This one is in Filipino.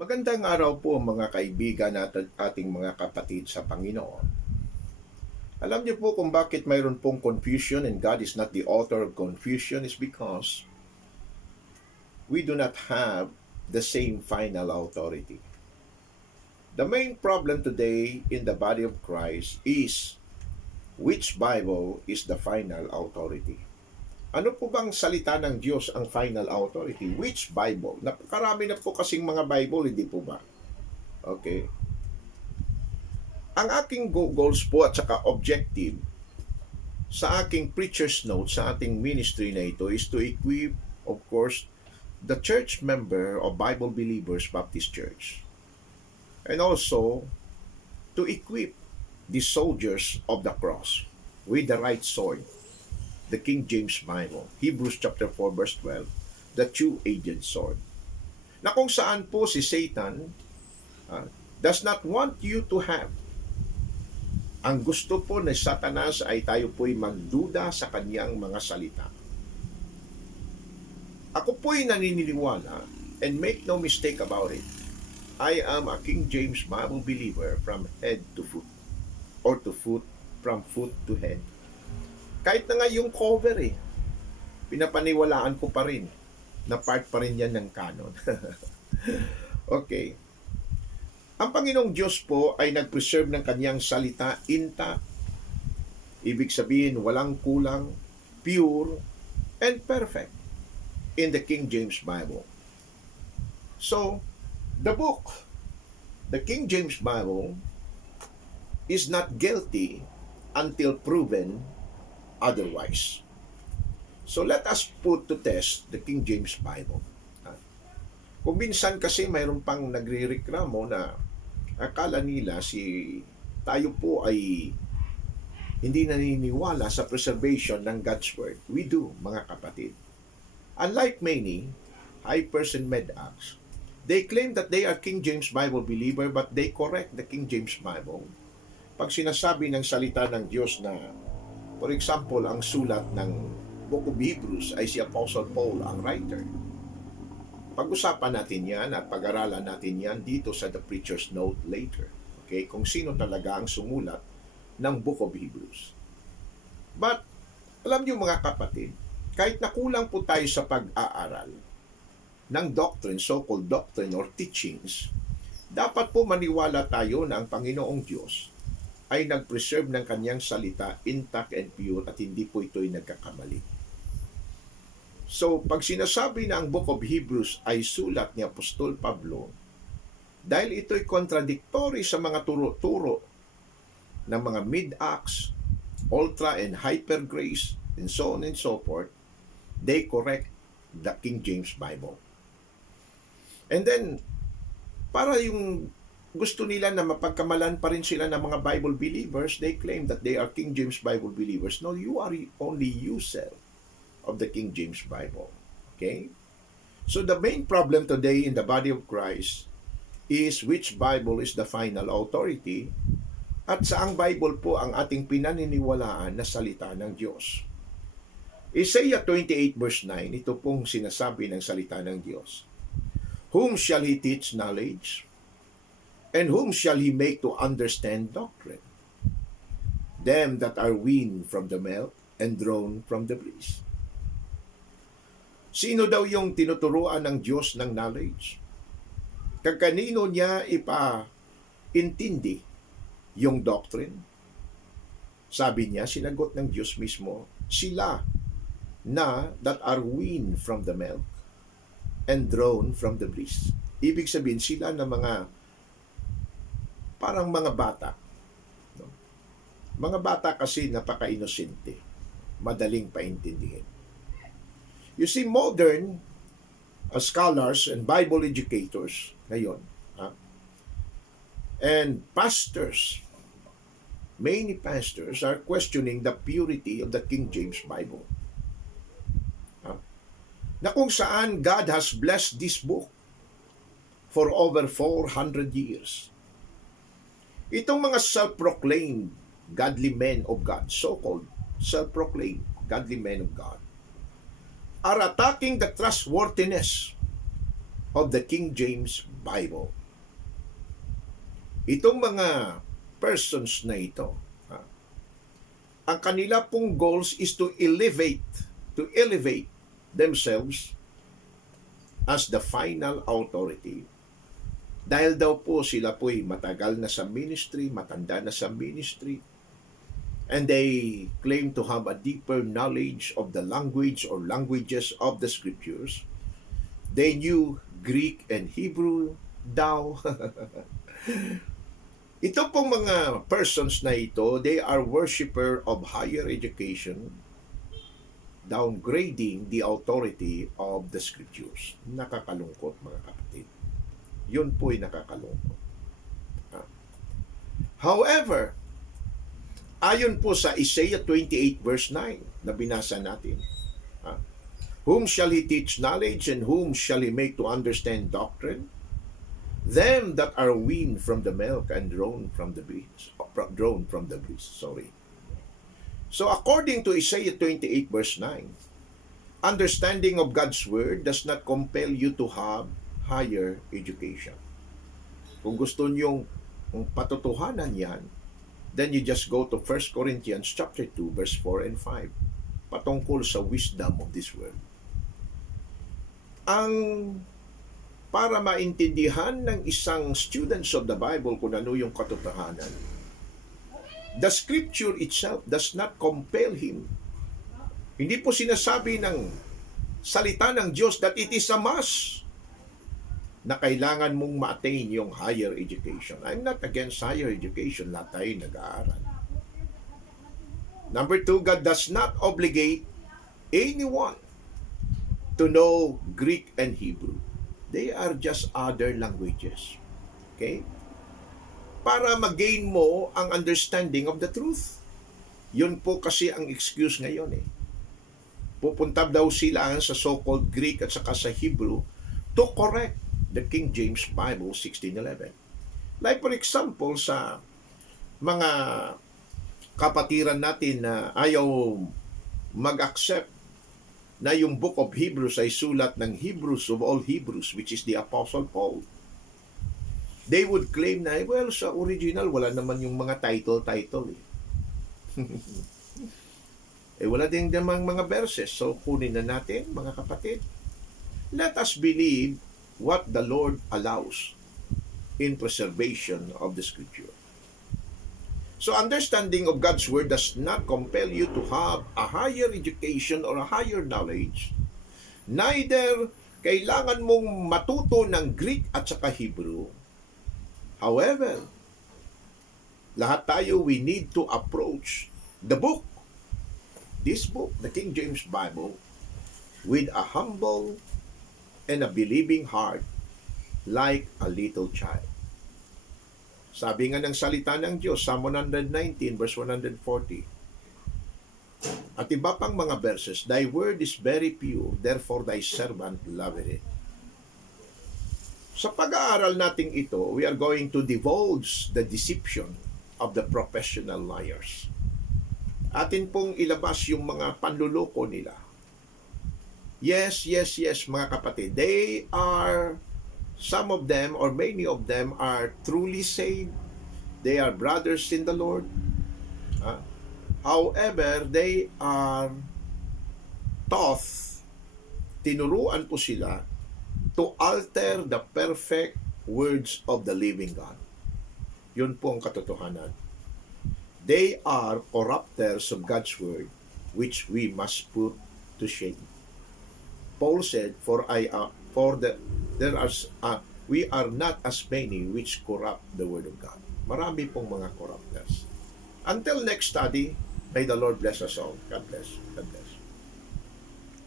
Magandang araw po mga kaibigan at ating mga kapatid sa Panginoon. Alam niyo po kung bakit mayroon pong confusion and God is not the author of confusion is because we do not have the same final authority. The main problem today in the body of Christ is which Bible is the final authority. Ano po bang salita ng Diyos ang final authority? Which Bible? Napakarami na po kasing mga Bible, hindi po ba? Okay. Ang aking goals po at saka objective sa aking preacher's note sa ating ministry na ito is to equip, of course, the church member of Bible Believers Baptist Church. And also, to equip the soldiers of the cross with the right sword, the King James Bible, Hebrews chapter 4 verse 12, the two-edged sword. Na kung saan po si Satan does not want you to have. Ang gusto po ni Satanas ay tayo po'y magduda sa kanyang mga salita. Ako po'y naniniwala, and make no mistake about it, I am a King James Bible believer from head to foot, or to foot, from foot to head. Kahit na nga yung cover pinapaniwalaan ko pa rin na part pa rin yan ng canon. Okay. Ang Panginoong Diyos po ay nag-preserve ng kanyang salita intact. Ibig sabihin, walang kulang, pure, and perfect in the King James Bible. So, the book, the King James Bible, is not guilty until proven otherwise. So, let us put to test the King James Bible. Kung minsan kasi mayroon pang nagre-reklamo na akala nila tayo po ay hindi naniniwala sa preservation ng God's Word. We do, mga kapatid. Unlike many hypers and med-acts, they claim that they are King James Bible believer but they correct the King James Bible. Pag sinasabi ng salita ng Diyos na, for example, ang sulat ng Book of Hebrews ay si Apostle Paul ang writer. Pag-usapan natin yan at pag-aralan natin yan dito sa The Preacher's Note later. Okay? Kung sino talaga ang sumulat ng Book of Hebrews. But, alam niyo mga kapatid, kahit nakulang po tayo sa pag-aaral ng doctrine, so-called doctrine or teachings, dapat po maniwala tayo na ang Panginoong Diyos ay nag-preserve ng kanyang salita intact and pure at hindi po ito'y nagkakamali. So, pag sinasabi na ang Book of Hebrews ay sulat ni Apostol Pablo, dahil ito'y contradictory sa mga turo-turo ng mga mid-acts, ultra and hyper grace, and so on and so forth, they correct the King James Bible. And then, para yung gusto nila na mapagkamalan pa rin sila ng mga Bible believers, they claim that they are King James Bible believers. No, you are only user of the King James Bible. Okay? So the main problem today in the body of Christ is which Bible is the final authority at saang Bible po ang ating pinaniniwalaan na salita ng Diyos. Isaiah 28 verse 9, ito pong sinasabi ng salita ng Diyos. Whom shall he teach knowledge? And whom shall he make to understand doctrine? Them that are weaned from the milk and drawn from the breast. Sino daw yung tinuturuan ng Diyos ng knowledge? Kanino niya ipaintindi yung doctrine? Sabi niya, sinagot ng Diyos mismo, sila na that are weaned from the milk and drawn from the breast. Ibig sabihin, sila na parang mga bata. No? Mga bata kasi napaka-inosente, madaling paintindihin. You see, modern scholars and Bible educators ngayon, and pastors, many pastors are questioning the purity of the King James Bible. Na kung saan God has blessed this book for over 400 years. Itong mga self-proclaimed godly men of God, so-called self-proclaimed godly men of God, are attacking the trustworthiness of the King James Bible. Itong mga persons na ito, ang kanila pong goals is to elevate themselves as the final authority. Dahil daw po sila po'y matagal na sa ministry, matanda na sa ministry, and they claim to have a deeper knowledge of the language or languages of the scriptures. They knew Greek and Hebrew daw. Ito pong mga persons na ito, they are worshiper of higher education, downgrading the authority of the scriptures. Nakakalungkot, mga kapatid. Yun po'y nakakalungkot. However, ayon po sa Isaiah 28 verse 9 na binasa natin, whom shall he teach knowledge, and whom shall he make to understand doctrine? Them that are weaned from the milk and drawn from the breast. So according to Isaiah 28 verse 9, understanding of God's word does not compel you to have higher education. Kung gusto niyong patotohanan yan, then you just go to 1 Corinthians chapter 2 verse 4 and 5 patungkol sa wisdom of this world. Ang para maintindihan ng isang students of the Bible kung ano yung katotohanan, the scripture itself does not compel him. Hindi po sinasabi ng salita ng Diyos that it is a must na kailangan mong ma-attain yung higher education. I'm not against higher education. Lahat tayo nag-aaral. Number 2, God does not obligate anyone to know Greek and Hebrew. They are just other languages. Okay? Para mag-gain mo ang understanding of the truth. Yun po kasi ang excuse ngayon eh. Pupunta daw sila sa so-called Greek at saka sa Hebrew to correct the King James Bible 1611. Like for example, sa mga kapatiran natin na ayaw mag-accept na yung Book of Hebrews ay sulat ng Hebrews of all Hebrews, which is the Apostle Paul. They would claim na, well, sa original, wala naman yung mga title eh. Wala din namang mga verses. So, kunin na natin, mga kapatid. Let us believe what the Lord allows in preservation of the Scripture. So understanding of God's Word does not compel you to have a higher education or a higher knowledge. Neither kailangan mong matuto ng Greek at saka Hebrew. However, lahat tayo, we need to approach this book, the King James Bible, with a humble and a believing heart like a little child. Sabi nga ng salita ng Diyos, Psalm 119 verse 140, at iba pang mga verses, thy word is very pure, therefore thy servant loveth it. Sa pag-aaral natin ito, we are going to divulge the deception of the professional liars. Atin pong ilabas yung mga panluloko nila. Yes, mga kapatid. Some of them or many of them are truly saved. They are brothers in the Lord. However, they are taught, tinuruan po sila to alter the perfect words of the living God. Yun po ang katotohanan. They are corrupters of God's word, which we must put to shame. Paul said, we are not as many which corrupt the word of God. Marami pong mga corrupters. Until next study, may the Lord bless us all. God bless. God bless.